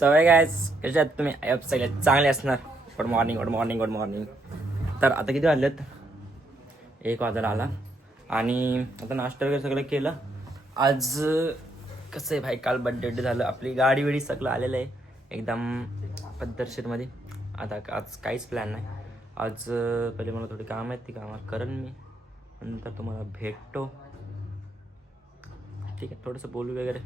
सवय गायस कशात तुम्ही ॲप सगळे चांगले असणार. Good morning good morning good morning. तर आता किती वाजलेत? 1 वाजायला आला आणि आता नाश्ता वगैरे सगळं केलं. आज कसं आहे भाई, काल बड्डे झालं, आपली गाडी वेडी सगळं आलेलं आहे एकदम पद्धतशीरमध्ये. आता आज काहीच प्लॅन नाही. आज पहिले मला थोडी कामं आहेत, ती कामं करेन मी, नंतर तुम्हाला भेटतो. ठीक आहे, थोडंसं बोलू वगैरे,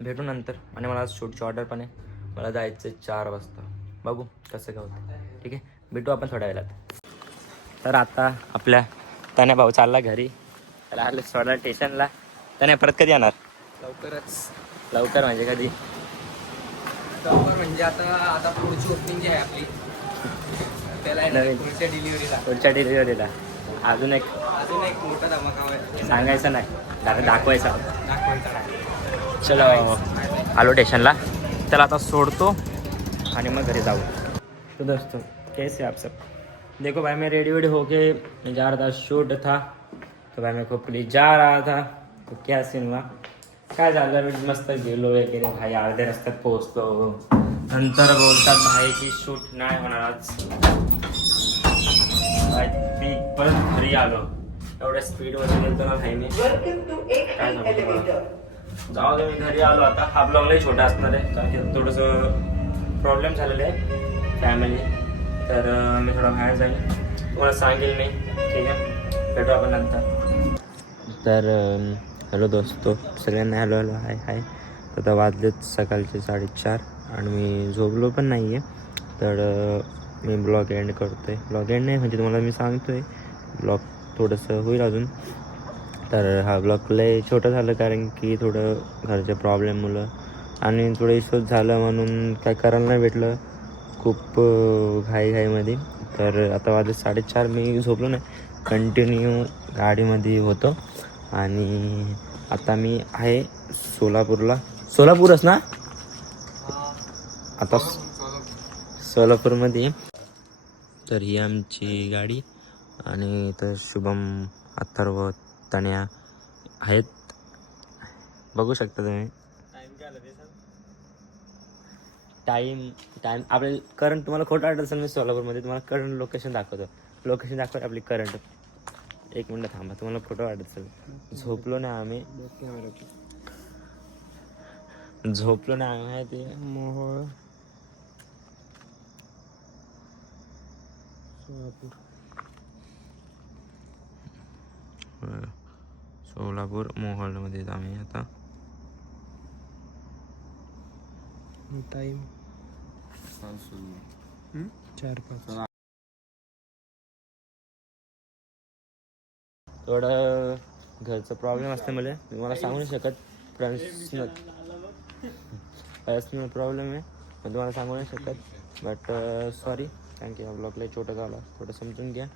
भेटू नंतर. आणि मला आज शूटची ऑर्डर पण आहे, मला जायचं आहे 4 वाजता. बघू कसं काय होतं. ठीक आहे, भेटू आपण थोड्या वेळात. तर आता आपल्या तन्या भाऊ चालला घरी, त्याला आलं सोडा स्टेशनला. तन्या परत कधी येणार? लवकरच. लवकर म्हणजे कधी? लवकर म्हणजे आता पुढची ओपनिंग जी आहे आपली त्याला आहे ना, नवीन. पुढच्या डिलिव्हरीला अजून एक मोठा धमाका आहे. सांगायचं नाही, दाखवायचं. दाखवायचा. चलो आलो स्टेशनला, त्याला आता सोडतो आणि मग घरी जाऊ. तो दोस्तों कैसे आप सब? देखो भाई, मैं रेडी वेडी होके मैं जा रहा था, शूट था तो भाई मैं खोपली जा रहा था. तो क्या सीन हुआ, काय झालं, मी मस्त गेलो वगैरे भाई, अर्ध्या रस्त्यात पोहोचलो. नंतर बोलतात भाई की शूट नाही होणार आज. भाई मी परत घरी आलो, एवढ्या स्पीडमध्ये गेलतो ना भाई मी, काय सांगू तुम्हाला. जाऊ दे, मी घरी आलो. आता हा ब्लॉग लई छोटा असणार आहे, कारण की थोडंसं प्रॉब्लेम झालेलं आहे फॅमिली. तर मी थोडा बाहेर जाईल, तुम्हाला सांगेल मी. ठीक आहे, भेटू आपण नंतर. तर हॅलो दोस्तो सगळ्यांना, हॅलो हॅलो हाय हाय. आता वाजलेत सकाळचे 4:30 आणि मी झोपलो पण नाही आहे. तर मी ब्लॉग एंड करतो आहे. ब्लॉग एंड नाही म्हणजे तुम्हाला मी सांगतो आहे, ब्लॉग थोडंसं होईल अजून. तर हा ब्लॉग लय छोटं झालं कारण की थोडं घरच्या प्रॉब्लेममुळं आणि थोडं इश्यूज झालं म्हणून काय करायला नाही भेटलं, खूप घाईमध्ये. तर आता वाजले 4:30, मी झोपलो नाही, कंटिन्यू गाडीमध्ये होतो. आणि आता मी आहे सोलापूरला. सोलापूरच ना आता? सोलापूरमध्ये. तर ही आमची गाडी आणि तर शुभम, अथर्व, तन्या आहेत, बघू शकता तुम्ही. टाईम आपले करंट, तुम्हाला खोटं वाटत असेल मी सोलापूरमध्ये, तुम्हाला करंट लोकेशन दाखवतो. लोकेशन दाखवतो आपली करंट. 1 मिनिट थांबा, तुम्हाला खोटं वाटत असेल. झोपलो नाही आम्ही ते मोहोळ सोलापूर मोहोळमध्ये आम्ही आता. टाइम 4-5. थोडं घरचं प्रॉब्लेम असल्यामुळे मी मला सांगू नाही शकत. पर्सनल प्रॉब्लेम आहे, पण तुम्हाला सांगू नाही शकत. बट सॉरी, कारण की ब्लॉग लय छोटा झाला, थोडं समजून घ्या.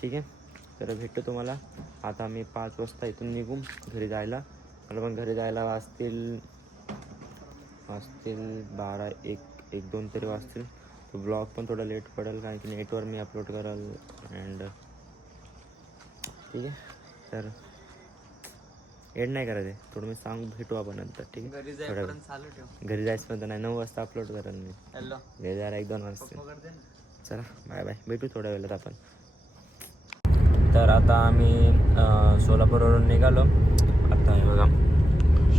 ठीक आहे, तर भेटतो तुम्हाला. आता मी 5 वाजता इथून निघू घरी जायला. मला पण घरी जायला वाजतील 12-1-2 तरी वाजतील. तो ब्लॉग पण थोडा लेट पडेल कारण की नेटवर मी अपलोड कराल. अँड ठीक आहे, तर एड नाही करायचं, थोडं मी भेटू आपण नंतर. ठीक आहे, घरी जाईपर्यंत चालू ठेव. घरी जायचं नाही, 9 वाजता अपलोड करेन मी. हॅलो, घरी जायला 1-2 वाजता. चला बाय बाय, भेटू थोड्या वेळात आपण. तर आता आम्ही सोलापूरवरून निघालो. आता हे बघा,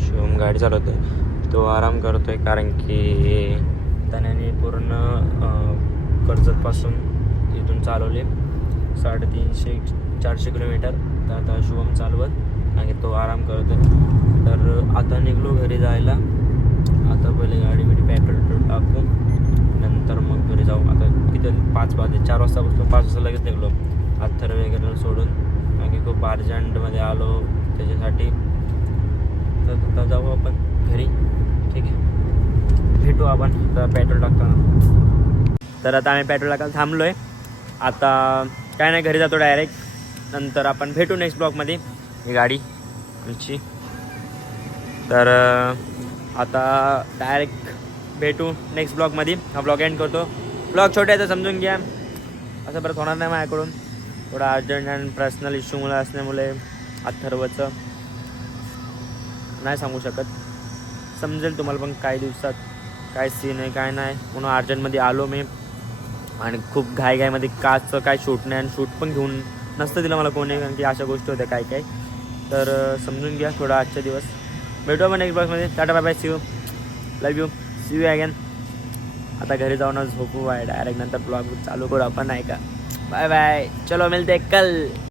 शिवम गाडी चालवतो, तो आराम करतोय कारण की त्याने पूर्ण कर्जतपासून इथून चालवले 350-400 किलोमीटर. तर आता शुभम चालवत आणि तो आराम करतो. तर आता निघलो घरी जायला. आता पहिले गाडी पेट्रोल टाकू, नंतर मग घरी जाऊ. आता किती 5 वाजले, 4 वाजतापासून 5 वाजता लगेच निघलो अथर्व वगैरे सोडून, कारण की खूप अर्जंटमध्ये आलो त्याच्यासाठी. तर आता जाऊ आपण घरी. ठीक आहे, भेटू आपण आता पेट्रोल टाकताना. तर आता आम्ही पेट्रोल टाकायला थांबलो आहे. आता काय नाही, घरी जातो डायरेक्ट. नंतर आपण भेटू नेक्स्ट ब्लॉगमध्ये. ही गाडी आमची. तर आता डायरेक्ट भेटू नेक्स्ट ब्लॉगमध्ये. हा ब्लॉग एंड करतो. ब्लॉग छोटे आहे तर समजून घ्या, असं परत होणार नाही माझ्याकडून. थोडा अर्जंट अँड पर्सनल इश्यूमुळे असल्यामुळे अथर्वचं नाही सांगू शकत, समजेल तुम्हाला पण काही दिवसात. काय सीन आहे काय नाही, म्हणून अर्जंटमध्ये आलो मी. आणि खूप घाईमध्ये काच काय शूट नाही, आणि शूट पण घेऊन नसतं दिलं मला कोणी, कारण की अशा गोष्टी होत्या काय काय. तर समजून घ्या थोडा आजचा दिवस. भेटू आपण नेक्स्ट ब्लॉगमध्ये. Tata bye bye, see you, love you, see you again. आता घरी जाऊनच झोपू आहे डायरेक्ट, नंतर ब्लॉग चालू करू आपण, नाही का. बाय बाय, चलो मिलते कल.